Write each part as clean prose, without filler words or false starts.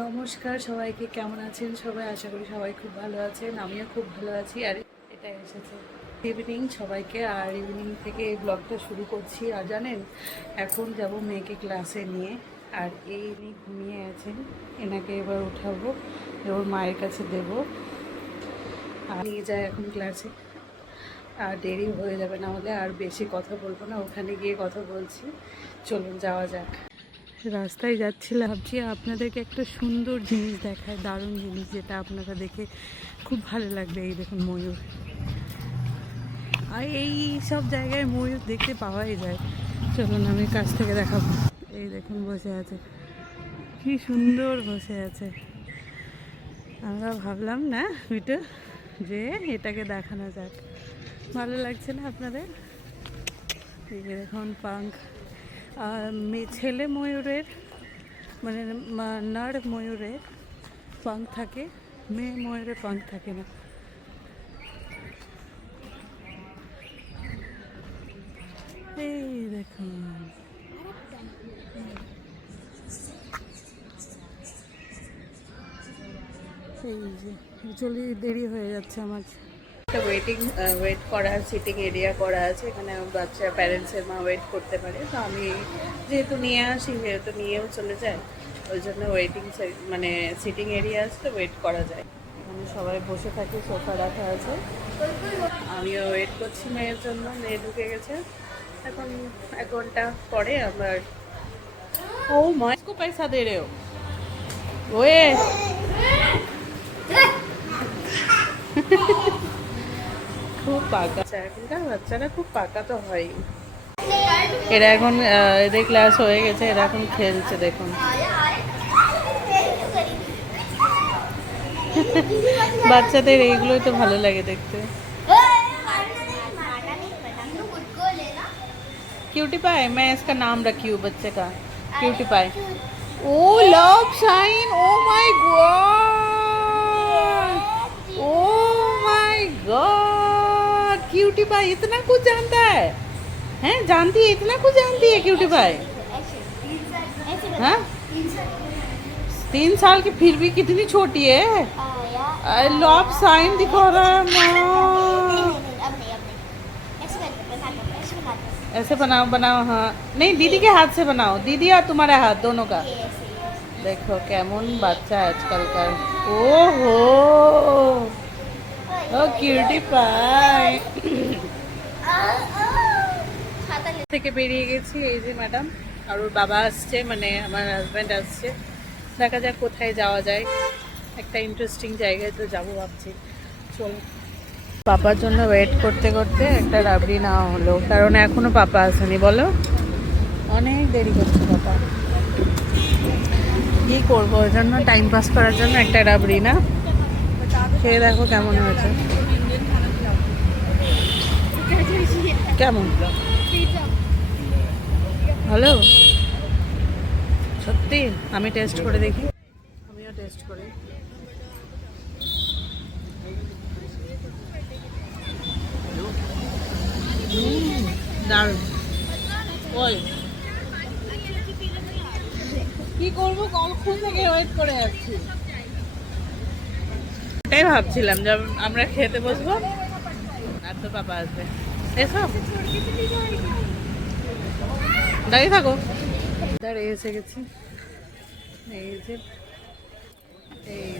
নমস্কার সবাইকে, কেমন আছেন সবাই? আশা করি সবাই খুব ভালো আছেন, আমিও খুব ভালো আছি। আর এটা এসেছে ইভিনিং সবাইকে, আর ইভিনিং থেকে এই ব্লগটা শুরু করছি। আর জানেন, এখন যাব মেয়েকে ক্লাসে নিয়ে, আর এই ইনি ঘুমিয়ে আছেন, এনাকে এবার উঠাবো, ওর মায়ের কাছে দেব আর নিয়ে যায় এখন ক্লাসে। আর দেরি হয়ে যাবে, না হলে আর বেশি কথা বলবো না, ওখানে গিয়ে কথা বলছি। চলুন যাওয়া যাক। রাস্তায় যাচ্ছিলাম, ভাবছি আপনাদেরকে একটা সুন্দর জিনিস দেখায়, দারুণ জিনিস, যেটা আপনারা দেখে খুব ভালো লাগবে। এই দেখুন ময়ূর, আর এই সব জায়গায় ময়ূর দেখতে পাওয়াই যায়। চলুন আমি কাছ থেকে দেখাবো। এই দেখুন বসে আছে, কি সুন্দর বসে আছে। আমরা ভাবলাম না বিটু যে এটাকে দেখানো যাক, ভালো লাগছে না আপনাদের? এই যে দেখুন পাঙ্খ, ছেলে ময়ূরের মানে নর ময়ূরের পাঙ্খ থাকে, মেয়ে ময়ূরের পাঙ্খ থাকে না। এই দেখুন, এই যে চলি, দেরি হয়ে যাচ্ছে আমার। একটা ওয়েট করা, সিটিং এরিয়া করা আছে এখানে, বাচ্চা প্যারেন্টসের মা ওয়েট করতে পারে। তো আমি যেহেতু নিয়ে আসি, যেহেতু নিয়েও চলে যায়, ওই জন্য মানে সিটিং এরিয়া আছে, তো ওয়েট করা যায়। এখানে সবাই বসে থাকে, সোফা রাখা আছে। আমিও ওয়েট করছি মেয়ের জন্য, মেয়ে ঢুকে গেছে। এখন 1 ঘন্টা পরে আবার। ও মা, इसको पैसा दे रहे हो? ওয়ে খুব পাকা এখনকার বাচ্চারা, খুব পাকা তো হয়। এরা এখন এদের ক্লাস হয়ে গেছে, এরা এখন খেলছে দেখুন। বাচ্চাদের এইগুলোই তো ভালো লাগে দেখতে। क्यूटी पाई, मैं इसका नाम रखी हूँ बच्चे का, cutie pie. Oh love shine, oh my god, oh my god, cutie pie इतना कुछ जानता है? हैं, जानती है, इतना कुछ जानती है क्यूटी पाई? हाँ, 3 साल की, फिर भी कितनी छोटी है। आई लव शाइन दिखा रहा है माँ। ऐसे बनाओ बनाओ, हाँ नहीं, दीदी के हाथ से बनाओ, दीदी और तुम्हारा हाथ दोनों का। देखो কেমন বাচ্চা আজকালকার। ও হো, ও কিউটি পাই। থেকে বেরিয়ে গেছি, এই যে ম্যাডাম আর ওর বাবা আসছে, মানে আমার হাজব্যান্ড আসছে। দেখা যাক কোথায় যাওয়া যায়, একটা ইন্টারেস্টিং জায়গায় তো যাবো ভাবছি। চল, পাপার জন্য ওয়েট করতে করতে একটা রাবড়ি নেওয়া হলো, কারণ এখনো পাপা আসেনি। বলো, অনেক দেরি করছে পাপা, কি করবো? ওই জন্য টাইম পাস করার জন্য একটা রাবড়ি না খেয়ে দেখো কেমন হয়েছে। কেমন? ভালো সত্যি? আমি টেস্ট করে দেখি, আমিও টেস্ট করি। দারুণ। ওই কি করবো, কখন থেকে ওয়েট করে যাচ্ছি। এটাই ভাবছিলাম যে আমরা খেতে বসবো, আর তো পাপা আসবে। এসো, দাঁড়িয়ে থাকো। দাঁড়িয়ে এসে গেছি, এই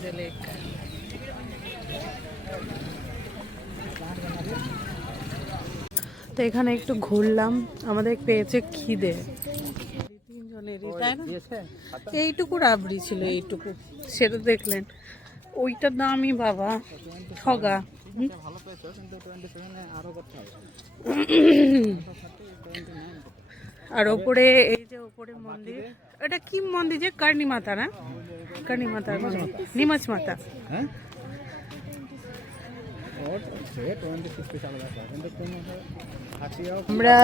যে লেক। তো এখানে একটু ঘুরলাম, আমাদের পেয়েছে খিদে, 3 জনেরই, তাই না? এইটুকু রাবড়ি ছিল, এইটুকু, সেটা দেখলেন, ওইটার দামই বাবা ঠগা। আর ওপরে, এই যে ওপরে মন্দির, এটা কি মন্দির যে কার্নি মাতা না? কার্নি মাতা, নিমাচ মাতা। আমরা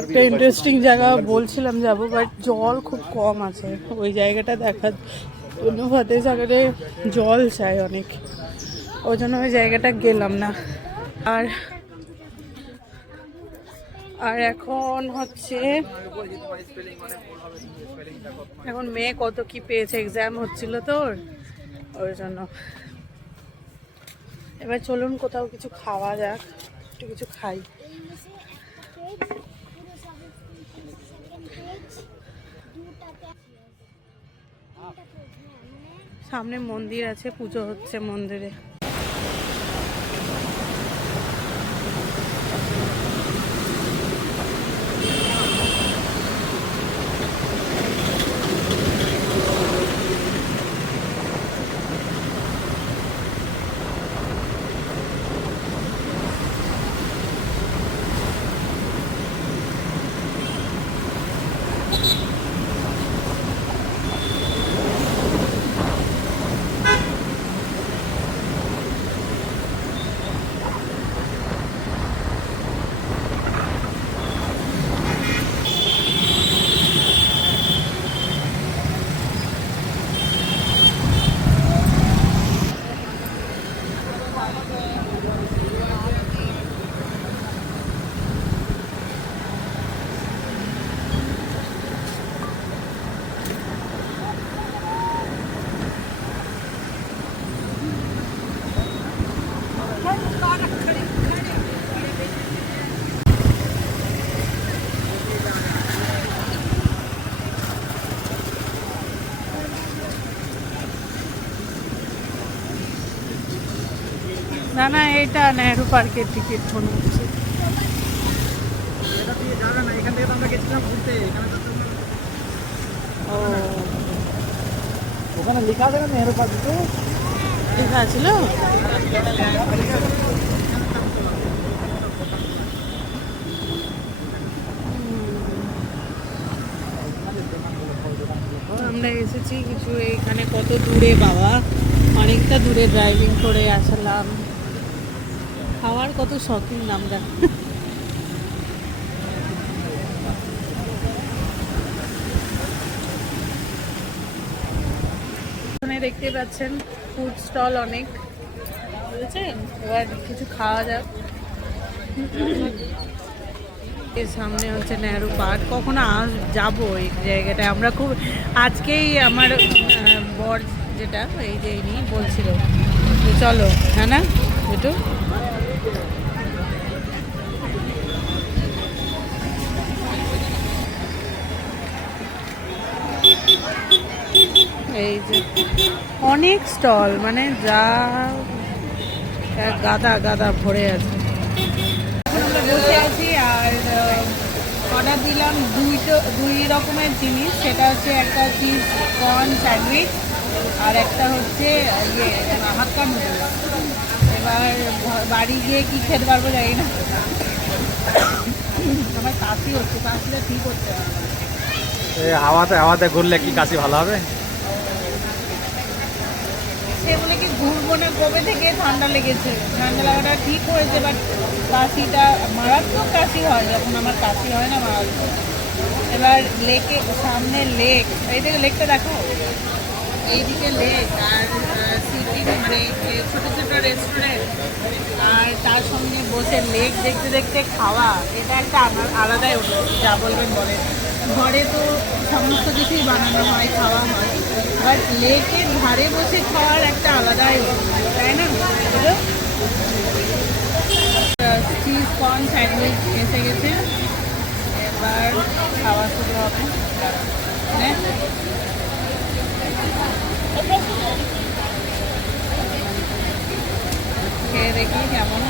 একটা ইন্টারেস্টিং জায়গা বলছিলাম যাবো, বাট জল খুব কম আছে ওই জায়গাটা দেখার জন্য। ফতেহসাগরে জল চাই অনেক, ওই জন্য ওই জায়গাটা গেলাম না। আর এখন হচ্ছে এখন মেয়ে কত কি পেয়েছে, এক্সাম হচ্ছিল তোর ওই জন্য। এবার চলুন কোথাও কিছু খাওয়া যাক, একটু কিছু খাই। সামনে মন্দির আছে, পুজো হচ্ছে মন্দিরে। না না, এটা নেহরু পার্কের টিকিট মনে হচ্ছে। ও ওখানে লেখা আছে না নেহরু পার্ক, তো লেখা আছিল। আমরা এসেছি কিছু এখানে, কত দূরে বাবা, অনেকটা দূরে ড্রাইভিং করে আসলাম। খাওয়ার কত শখিন আমরা। এখানে দেখতে পাচ্ছেন ফুড স্টল অনেক, বুঝেছেন? এবার কিছু খাওয়া যাক। এর সামনে হচ্ছে নেহরু পার্ক। কখনো যাবো এই জায়গাটায় আমরা, খুব আজকেই আমার বর যেটা এই যে ইনি বলছিল যে চলো, হ্যাঁ না একটু। এই যে অনেক স্টল, মানে যা গাদা গাদা ভরে আছে। আমরা বসে আছি আর অর্ডার দিলাম দুই রকমের জিনিস। সেটা হচ্ছে একটা চিজ কর্ন স্যান্ডউইচ আর একটা হচ্ছে ইয়ে হাক্কা নুডলস। এবার বাড়ি গিয়ে কি খেতে পারবো জানি না। আমার কাশি হচ্ছে, কাশিটা ঠিক হচ্ছে। হাওয়াতে হাওয়াতে ঘুরলে কি কাশি ভালো হবে? সেগুলো কি ঘুরবো না, কবে থেকে ঠান্ডা লেগেছে, ঠান্ডা লাগাটা ঠিক হয়েছে, বাট কাশিটা মারাত্মক কাশি হয় যখন আমার কাশি হয় না মারাত্মক। এবার লেকে সামনে লেক, এই থেকে লেকটা দেখো, এইদিকে লেক আর সিটি, মানে ছোটো ছোটো রেস্টুরেন্ট, আর তার সঙ্গে বসে লেক দেখতে দেখতে খাওয়া, এটা একটা আলাদাই অনুভূতি। যা বলবেন বলেন, ঘরে তো সমস্ত কিছুই বানানো হয়, খাওয়া হয়, বাট লেকের ধারে বসে খাওয়ার একটা আলাদাই অনুভূতি, তাই না? চিজ কর্ন স্যান্ডউইচ এসে গেছে, এবার খাওয়া শুরু হবে। হ্যাঁ, খেয়ে দেখি কেমন।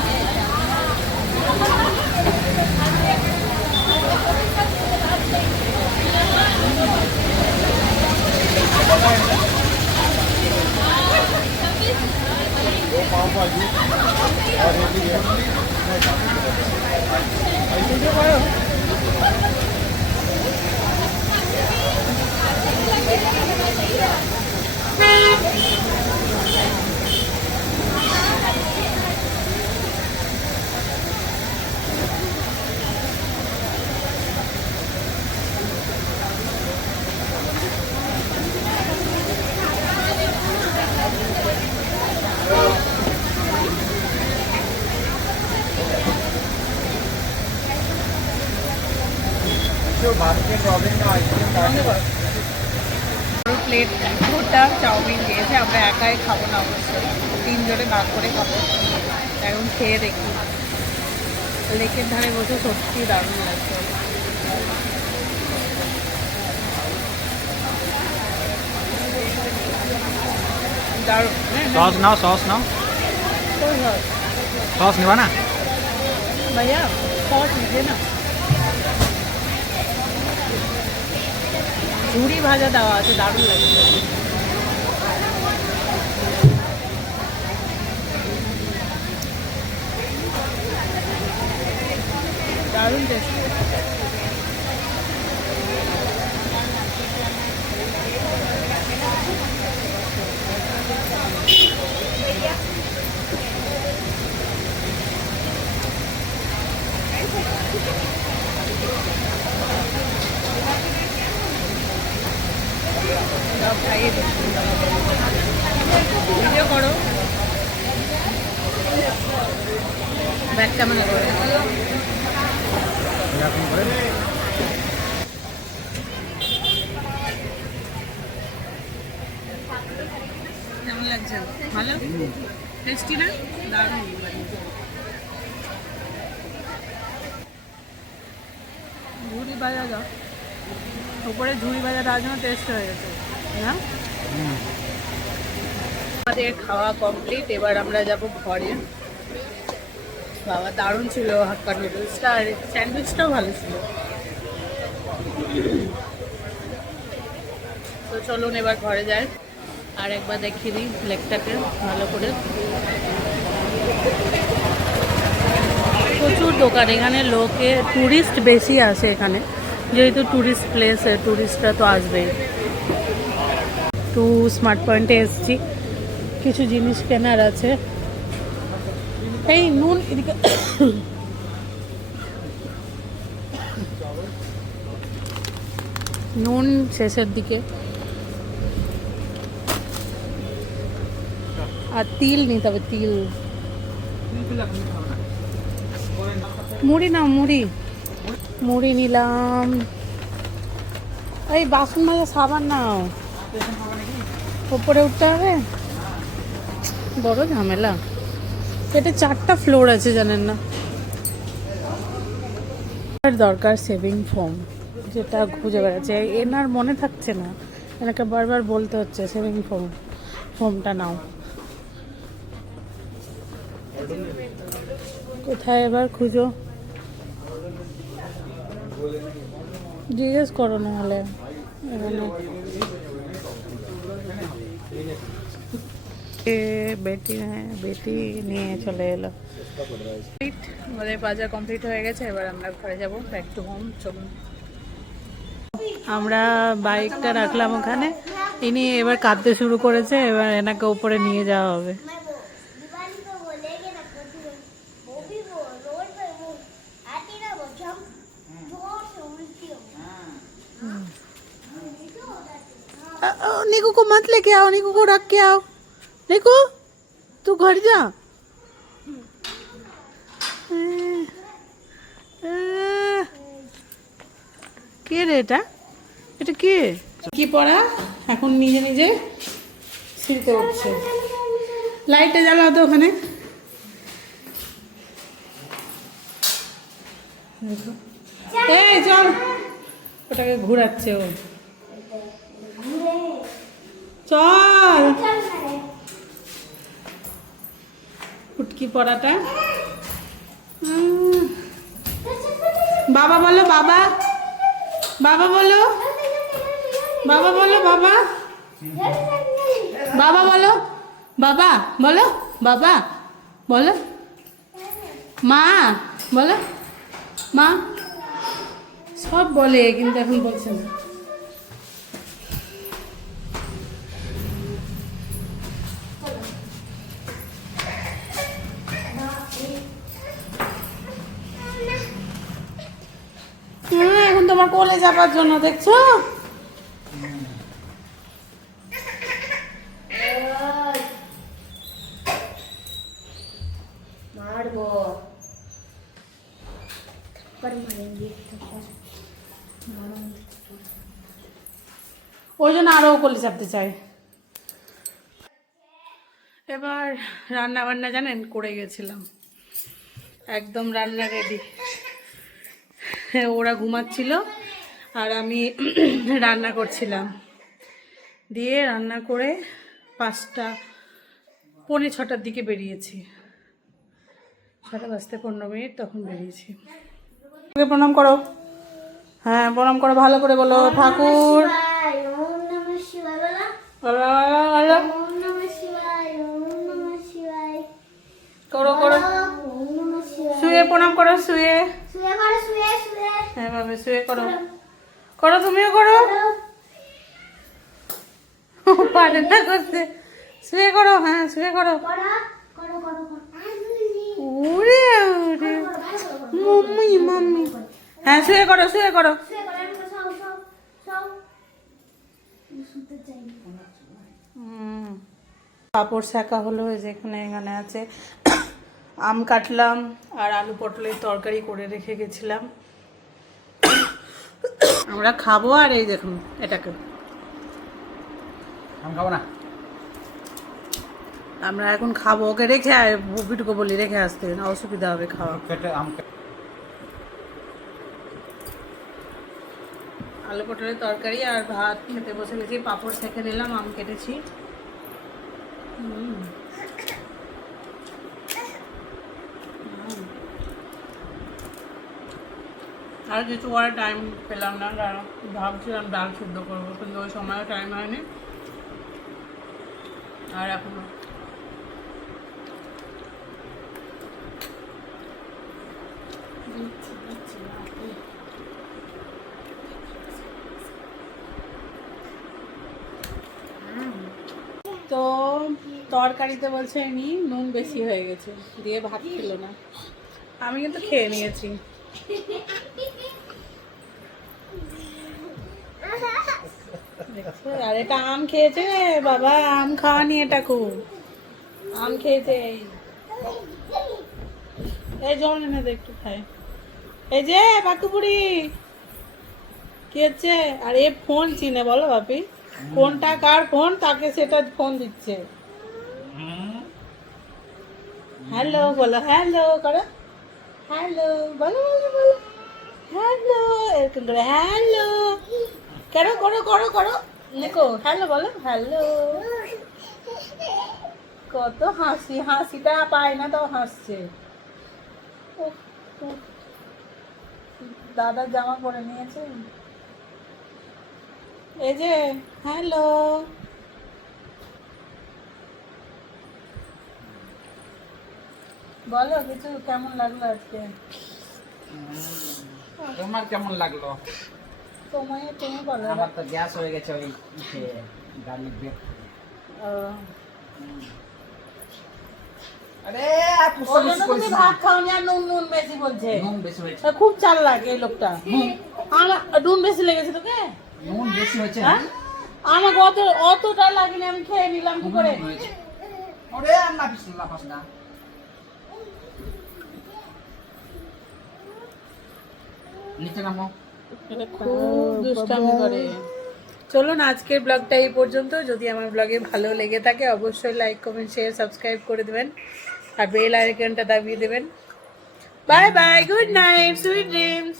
প্লেট 1টা চাউমিন দিয়েছে। আমরা একাই খাবো না অবশ্যই, 3 জনে ভাগ করে খাবো। এখন খেয়ে দেখি। লেকের ধারে বসে সত্যি দারুণ লাগছে। দারুণ। सॉस नाओ सॉस नाओ सॉस निवा ना भैया सॉस लीजिए ना। ঝুড়ি ভাজা দেওয়া আছে, দারুণ লাগছে। দারুণ টেস্ট। খাইয়ে দিচ্ছি, ভিডিও করো। ব্যাগ ক্যামেরা করে কেমন লাগছে? ভালো টেস্টি না? দারুণ। ঝুড়ি ভাজা দাও উপরে, ঝুড়ি ভাজা দেওয়ার জন্য টেস্ট হয়ে গেছে না? আমাদের খাওয়া কমপ্লিট, এবার আমরা যাব ঘরে। বাবা দারুণ ছিল হাক্কা নুডলসটা, আর স্যান্ডউইচটাও ভালো ছিল। তো চলুন এবার ঘরে যাই, আর একবার দেখিয়ে দিই লেকটাকে ভালো করে। প্রচুর দোকান এখানে, লোকে ট্যুরিস্ট বেশি আসে এখানে, যেহেতু ট্যুরিস্ট প্লেস, ট্যুরিস্টরা তো আসবেই। তো স্মার্ট পয়েন্টে এসেছি, কিছু জিনিস কেনার আছে। এই নুন এদিকে, নুন শেষের দিকে, আর তিল নিতে হবে, তিল। মুড়ি নাও, মুড়ি মুড়ি নিলাম। এই বাসন মাজা সাবান নাও, উপরে উঠতে হবে, বড় ঝামেলা। এটা 4টা ফ্লোর আছে জানেন না। দরকার সেভিং ফোম, যেটা খুঁজে বেড়াচ্ছে, এনার মনে থাকছে না, এনাকে বারবার বলতে হচ্ছে সেভিং ফোমটা নাও। কোথায় এবার খুঁজো, জিজ্ঞেস করো না হলে। বেটি নিয়ে চলে এলো। আমাদের বাজার কমপ্লিট হয়ে গেছে, এবার আমরা ঘরে যাব, ব্যাক টু হোম। চলুন, আমরা বাইকটা রাখলাম ওখানে, ইনি এবার কাঁদতে শুরু করেছে, এবার এনাকে উপরে নিয়ে যাওয়া হবে। निकू को मत लेके आओ, निकू को रख के आओ। निकू तू घर जा। কে রে এটা? এটা কে? কি পড়া? এখন নিজে নিজে সিঁড়িতে উঠছে। লাইটটা জ্বালাও তো ওখানে। এই চল, ওটাকে ঘুরাচ্ছে ও। চল, ফুটকি পড়াটা। বাবা বলো, বাবা বাবা বলো, বাবা বলো, বাবা বাবা বলো, বাবা বলো, বাবা বলো, মা বলো, মা। সব বলে কিন্তু এখন বলছে না। এখন তোমার কোলে যাবার জন্য দেখছো। ওই জন্য আরও কলি চাপতে চাই। এবার রান্না বান্না জানেন করে গেছিলাম, একদম রান্না রেডি। ওরা ঘুমাচ্ছিল আর আমি রান্না করছিলাম, দিয়ে রান্না করে 5টা পৌনে 6টার দিকে বেরিয়েছি, 6টা বাজতে 15 মিনিট তখন বেরিয়েছি। প্রণাম করো, হ্যাঁ প্রণাম করো, ভালো করে বলো ঠাকুর। করো করো, শুয়ে প্রণাম করো, শুয়ে, হ্যাঁ ভাবে শুয়ে করো, করো তুমিও করো, পারে না করতে, শুয়ে করো, হ্যাঁ শুয়ে করো। ওরে ওরে মাম্মি মাম্মি, হ্যাঁ শুয়ে করো শুয়ে করো। পাঁপড় শাকা হলো, যেখানে এখানে আছে আম কাটলাম আর আলু পটলের তরকারি করে রেখে গেছিলাম, আমরা খাবো। আর এই দেখুন এটাকে আমি খাবো না। আমরা এখন খাবো, ওকে রেখে বিটুকে বলি রেখে আসতে, না অসুবিধা হবে খাওয়া। আলু পটলের তরকারি আর ভাত খেতে বসে গেছি, পাঁপড় সেঁকে নিলাম, আম কেটেছি। আর কিছু আর টাইম পেলাম না, কারণ ভাবছিলাম ডাল সিদ্ধ করবো, কিন্তু ওই সময়ও টাইম হয়নি। আর এখনো তো তরকারিতে বলছে নি নুন বেশি হয়ে গেছে, দিয়ে ভাত খেলো না, আমি কিন্তু খেয়ে নিয়েছি। আর এটা আম খেয়েছে বাবা, আম খাওয়া নি, এটা খুব আম খেয়েছে। এই জল এনে দে একটু খায়, এই যে বাকুপুরি কি হচ্ছে। আর এ ফোন চিনে বলো বাপি, কোনটা কার ফোন তাকে সেটা ফোন দিচ্ছে। হ্যালো বলো, হ্যালো করো, হ্যালো বলো বলো বলো, হ্যালো এরকম করে, হ্যালো করো করো করো করো, দেখো হ্যালো বলো, হ্যালো। কত হাসি, হাসিটা পায় না তাও হাসছে। উফ, উফ। দাদার জামা পরে নিয়েছে, এই যে হ্যালো। বলো কিছু, কেমন লাগলো আজকে? তোমার কেমন লাগলো? তুমি বলো। আমার তো গ্যাস হয়ে গেছে ওই গার্লিক ব্রেড। আরে ওর জন্য তুমি ভাত খাওনি আর নুন নুন বেশি বলছে। নুন বেশি হয়েছে, খুব চালাক এই লোকটা। আমার নুন বেশি লেগেছে তোকে? নুন বেশি হয়েছে। হ্যাঁ আমাকে অতটা লাগেনি, আমি খেয়ে নিলাম কি করে। ওরে আল্লাহ বিসমিল্লাহ ফাসনা। নিচে নামো। খুব দুষ্টামি করে। চলুন আজকের ব্লগটা এই পর্যন্ত। যদি আমার ব্লগে ভালো লেগে থাকে অবশ্যই লাইক কমেন্ট শেয়ার সাবস্ক্রাইব করে দেবেন আর বেল আইকনটা দাবিয়ে দেবেন। Bye bye, good night, sweet dreams.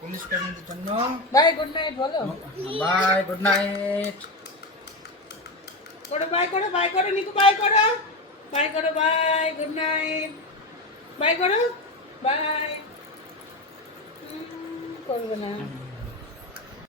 Police প্রেজেন্টের জন্য বাই, গুড নাইট বলো। Bye, good night. করো বাই করো, বাই করো নিকু, বাই করো, বাই করো, বাই, গুড নাইট, বাই করো, বাই। করবে না।